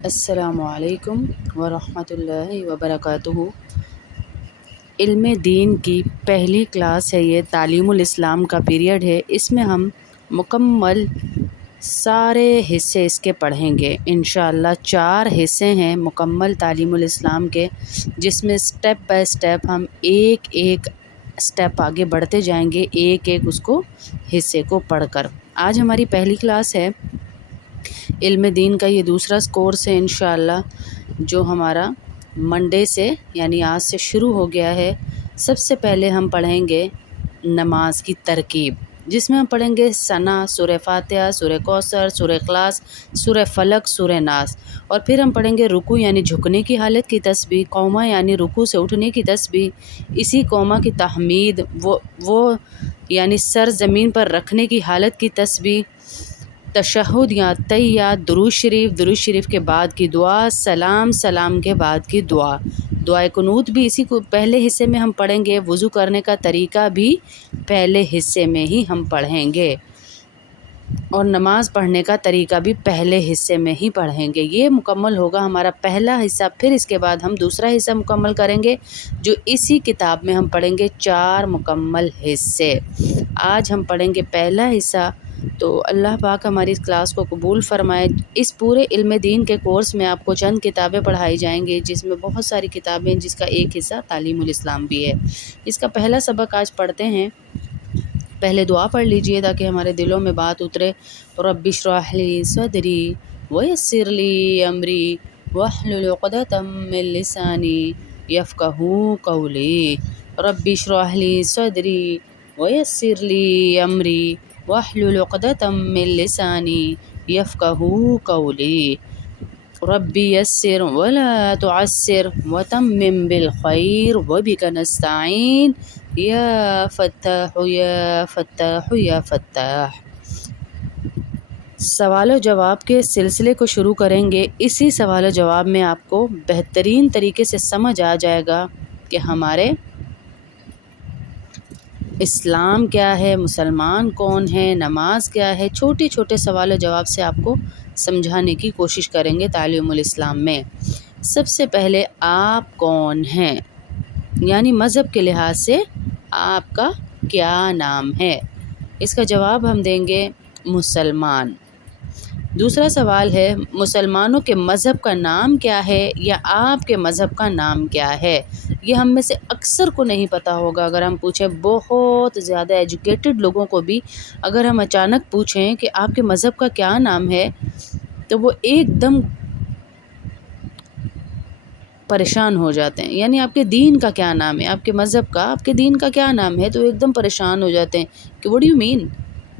السلام علیکم ورحمۃ اللہ وبرکاتہ۔ علم دین کی پہلی کلاس ہے، یہ تعلیم الاسلام کا پیریڈ ہے۔ اس میں ہم مکمل سارے حصے اس کے پڑھیں گے انشاءاللہ۔ 4 حصے ہیں مکمل تعلیم الاسلام کے، جس میں سٹیپ بائی سٹیپ ہم ایک سٹیپ آگے بڑھتے جائیں گے، ایک اس کو حصے کو پڑھ کر۔ آج ہماری پہلی کلاس ہے علم دین کا، یہ دوسرا کورس ہے انشاءاللہ، جو ہمارا منڈے سے یعنی آج سے شروع ہو گیا ہے۔ سب سے پہلے ہم پڑھیں گے نماز کی ترکیب، جس میں ہم پڑھیں گے ثنا، سورہ فاتحہ، سورہ کوثر، سورہ اخلاص، سورہ فلق، سورہ ناس، اور پھر ہم پڑھیں گے رکوع یعنی جھکنے کی حالت کی تسبیح، قومہ یعنی رکوع سے اٹھنے کی تسبیح، اسی قومہ کی تحمید، وہ یعنی سر زمین پر رکھنے کی حالت کی تسبیح، تشہد یا تحیات، درود شریف کے بعد کی دعا، سلام کے بعد کی دعائے قنوت بھی اسی کو پہلے حصے میں ہم پڑھیں گے۔ وضو کرنے کا طریقہ بھی پہلے حصے میں ہی ہم پڑھیں گے، اور نماز پڑھنے کا طریقہ بھی پہلے حصے میں ہی پڑھیں گے۔ یہ مکمل ہوگا ہمارا پہلا حصہ، پھر اس کے بعد ہم دوسرا حصہ مکمل کریں گے، جو اسی کتاب میں ہم پڑھیں گے 4 مکمل حصے۔ آج ہم پڑھیں گے پہلا حصہ، تو اللہ پاک ہماری اس کلاس کو قبول فرمائے۔ اس پورے علم دین کے کورس میں آپ کو چند کتابیں پڑھائی جائیں گی، جس میں بہت ساری کتابیں، جس کا ایک حصہ تعلیم الاسلام بھی ہے۔ اس کا پہلا سبق آج پڑھتے ہیں۔ پہلے دعا پڑھ لیجئے تاکہ ہمارے دلوں میں بات اترے۔ رب اشرح لی صدری ویسر لی امری واحلل عقدۃ من لسانی یفقہوا قولی۔ رب اشرح لی صدری ویسر لی امری واحلل عقدۃ من لسانی یفقہوا قولی۔ ربی یسر ولا تعسر وتمم بالخیر وبک نستعین یا فتاح یا فتاح یا فتاح۔ سوال و جواب کے سلسلے کو شروع کریں گے۔ اسی سوال و جواب میں آپ کو بہترین طریقے سے سمجھ آ جائے گا کہ ہمارے اسلام کیا ہے، مسلمان کون ہے، نماز کیا ہے۔ چھوٹے چھوٹے سوال و جواب سے آپ کو سمجھانے کی کوشش کریں گے تعلیم الاسلام میں۔ سب سے پہلے آپ کون ہیں، یعنی مذہب کے لحاظ سے آپ کا کیا نام ہے؟ اس کا جواب ہم دیں گے مسلمان۔ دوسرا سوال ہے مسلمانوں کے مذہب کا نام کیا ہے، یا آپ کے مذہب کا نام کیا ہے؟ یہ ہم میں سے اکثر کو نہیں پتہ ہوگا۔ اگر ہم پوچھیں بہت زیادہ ایجوکیٹڈ لوگوں کو بھی، اگر ہم اچانک پوچھیں کہ آپ کے مذہب کا کیا نام ہے، تو وہ ایک دم پریشان ہو جاتے ہیں۔ یعنی آپ کے دین کا کیا نام ہے، آپ کے مذہب کا، آپ کے دین کا کیا نام ہے، تو ایک دم پریشان ہو جاتے ہیں کہ what do you mean؟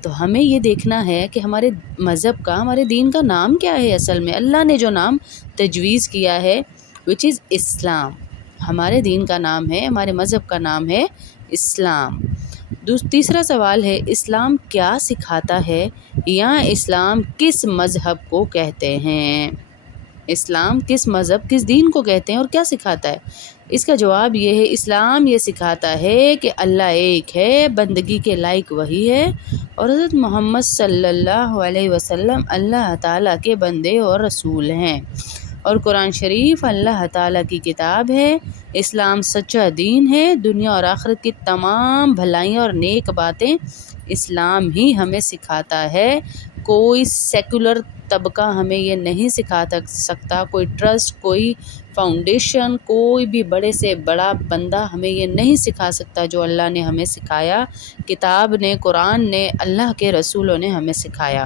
تو ہمیں یہ دیکھنا ہے کہ ہمارے مذہب کا، ہمارے دین کا نام کیا ہے۔ اصل میں اللہ نے جو نام تجویز کیا ہے which is اسلام، ہمارے دین کا نام ہے، ہمارے مذہب کا نام ہے اسلام۔ تیسرا سوال ہے اسلام کیا سکھاتا ہے، یا اسلام کس مذہب کو کہتے ہیں؟ اسلام کس مذہب، کس دین کو کہتے ہیں اور کیا سکھاتا ہے؟ اس کا جواب یہ ہے اسلام یہ سکھاتا ہے کہ اللہ ایک ہے، بندگی کے لائق وہی ہے، اور حضرت محمد صلی اللہ علیہ وسلم اللہ تعالیٰ کے بندے اور رسول ہیں، اور قرآن شریف اللہ تعالیٰ کی کتاب ہے۔ اسلام سچا دین ہے، دنیا اور آخرت کی تمام بھلائیاں اور نیک باتیں اسلام ہی ہمیں سکھاتا ہے۔ کوئی سیکولر طبقہ ہمیں یہ نہیں سکھا سکتا، کوئی ٹرسٹ، کوئی فاؤنڈیشن، کوئی بھی بڑے سے بڑا بندہ ہمیں یہ نہیں سکھا سکتا جو اللہ نے ہمیں سکھایا، کتاب نے، قرآن نے، اللہ کے رسولوں نے ہمیں سکھایا۔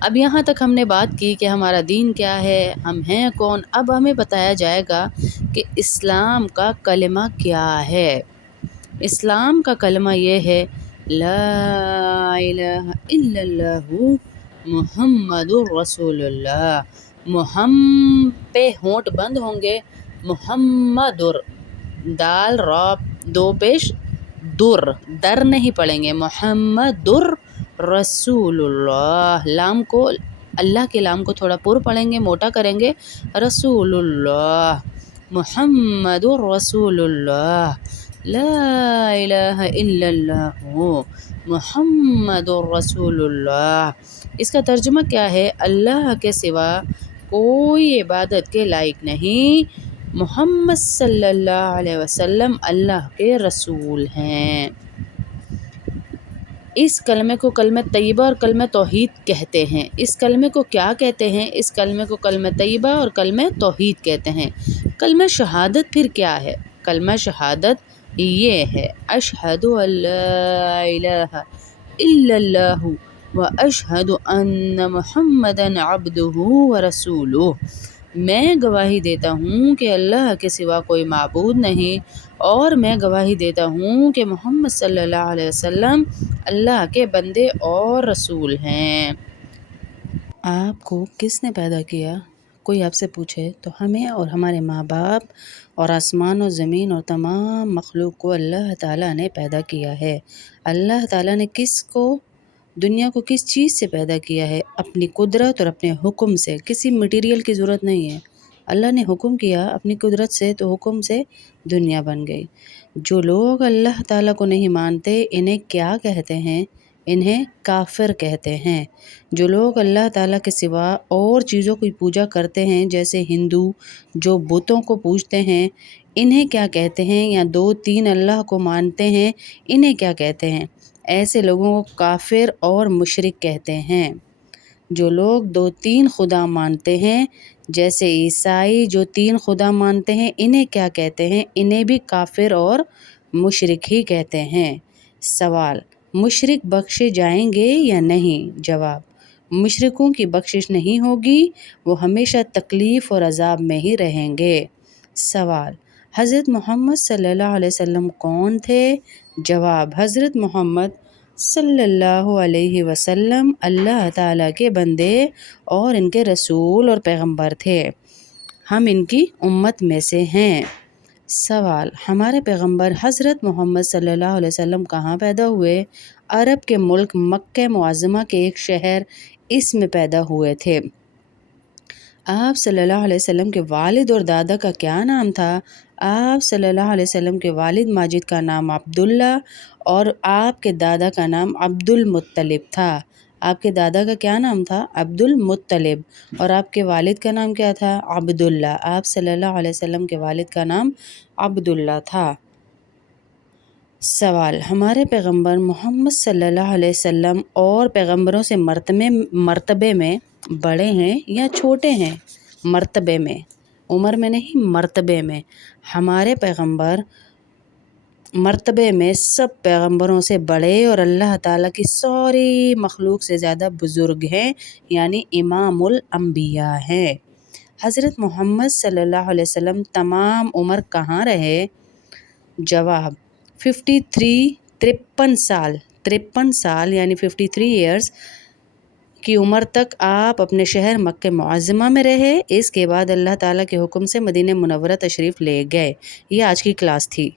اب یہاں تک ہم نے بات کی کہ ہمارا دین کیا ہے، ہم ہیں کون۔ اب ہمیں بتایا جائے گا کہ اسلام کا کلمہ کیا ہے۔ اسلام کا کلمہ یہ ہے لا الہ الا اللہ محمد رسول اللہ۔ پہ ہونٹ بند ہوں گے، محمد، دال را 2 پیش در نہیں پڑھیں گے، محمد رسول اللہ۔ لام کو، اللہ کے لام کو تھوڑا پر پڑھیں گے، موٹا کریں گے، رسول اللہ، محمد رسول اللہ، لا الہ الا اللہ محمد رسول اللہ۔ اس کا ترجمہ کیا ہے؟ اللہ کے سوا کوئی عبادت کے لائق نہیں، محمد صلی اللہ علیہ وسلم اللہ کے رسول ہیں۔ اس کلمے کو کلمہ طیبہ اور کلمہ توحید کہتے ہیں۔ اس کلمے کو کیا کہتے ہیں؟ اس کلمے کو کلمہ طیبہ اور کلمہ توحید کہتے ہیں۔ کلمہ شہادت پھر کیا ہے؟ کلمہ شہادت یہ ہے، اشہد ان لا الہ الا اللہ و اشہد ان محمدا عبدہ و رسولہ۔ میں گواہی دیتا ہوں کہ اللہ کے سوا کوئی معبود نہیں، اور میں گواہی دیتا ہوں کہ محمد صلی اللہ علیہ وسلم اللہ کے بندے اور رسول ہیں۔ آپ کو کس نے پیدا کیا؟ کوئی آپ سے پوچھے تو ہمیں اور ہمارے ماں باپ اور آسمان و زمین اور تمام مخلوق کو اللہ تعالیٰ نے پیدا کیا ہے۔ اللہ تعالیٰ نے دنیا کو کس چیز سے پیدا کیا ہے؟ اپنی قدرت اور اپنے حکم سے۔ کسی مٹیریل کی ضرورت نہیں ہے، اللہ نے حکم کیا اپنی قدرت سے، تو حکم سے دنیا بن گئی۔ جو لوگ اللہ تعالیٰ کو نہیں مانتے انہیں کیا کہتے ہیں؟ انہیں کافر کہتے ہیں۔ جو لوگ اللہ تعالیٰ کے سوا اور چیزوں کی پوجا کرتے ہیں، جیسے ہندو جو بتوں کو پوجتے ہیں، انہیں کیا کہتے ہیں؟ یا 2-3 اللہ کو مانتے ہیں، انہیں کیا کہتے ہیں؟ ایسے لوگوں کو کافر اور مشرک کہتے ہیں۔ جو لوگ 2-3 خدا مانتے ہیں، جیسے عیسائی جو 3 خدا مانتے ہیں، انہیں کیا کہتے ہیں؟ انہیں بھی کافر اور مشرک ہی کہتے ہیں۔ سوال: مشرک بخشے جائیں گے یا نہیں؟ جواب: مشرکوں کی بخشش نہیں ہوگی، وہ ہمیشہ تکلیف اور عذاب میں ہی رہیں گے۔ سوال: حضرت محمد صلی اللہ علیہ وسلم کون تھے؟ جواب: حضرت محمد صلی اللہ علیہ وسلم اللہ تعالیٰ کے بندے اور ان کے رسول اور پیغمبر تھے۔ ہم ان کی امت میں سے ہیں۔ سوال: ہمارے پیغمبر حضرت محمد صلی اللہ علیہ وسلم کہاں پیدا ہوئے؟ عرب کے ملک مکہ معظمہ کے ایک شہر اس میں پیدا ہوئے تھے۔ آپ صلی اللہ علیہ وسلم کے والد اور دادا کا کیا نام تھا؟ آپ صلی اللہ علیہ وسلم کے والد ماجد کا نام عبداللہ اور آپ کے دادا کا نام عبد المطلب تھا۔ آپ کے دادا کا کیا نام تھا؟ عبد المطلب۔ اور آپ کے والد کا نام کیا تھا؟ عبداللہ۔ آپ صلی اللہ علیہ وسلم کے والد کا نام عبداللہ تھا۔ سوال: ہمارے پیغمبر محمد صلی اللہ علیہ وسلم اور پیغمبروں سے مرتبے میں بڑے ہیں یا چھوٹے ہیں؟ مرتبے میں، عمر میں نہیں، مرتبے میں۔ ہمارے پیغمبر مرتبے میں سب پیغمبروں سے بڑے اور اللہ تعالیٰ کی ساری مخلوق سے زیادہ بزرگ ہیں، یعنی امام الانبیاء ہیں۔ حضرت محمد صلی اللہ علیہ وسلم تمام عمر کہاں رہے؟ جواب: 53 سال یعنی 53 ایئرز کی عمر تک آپ اپنے شہر مکہ معظمہ میں رہے۔ اس کے بعد اللہ تعالیٰ کے حکم سے مدینہ منورہ تشریف لے گئے۔ یہ آج کی کلاس تھی۔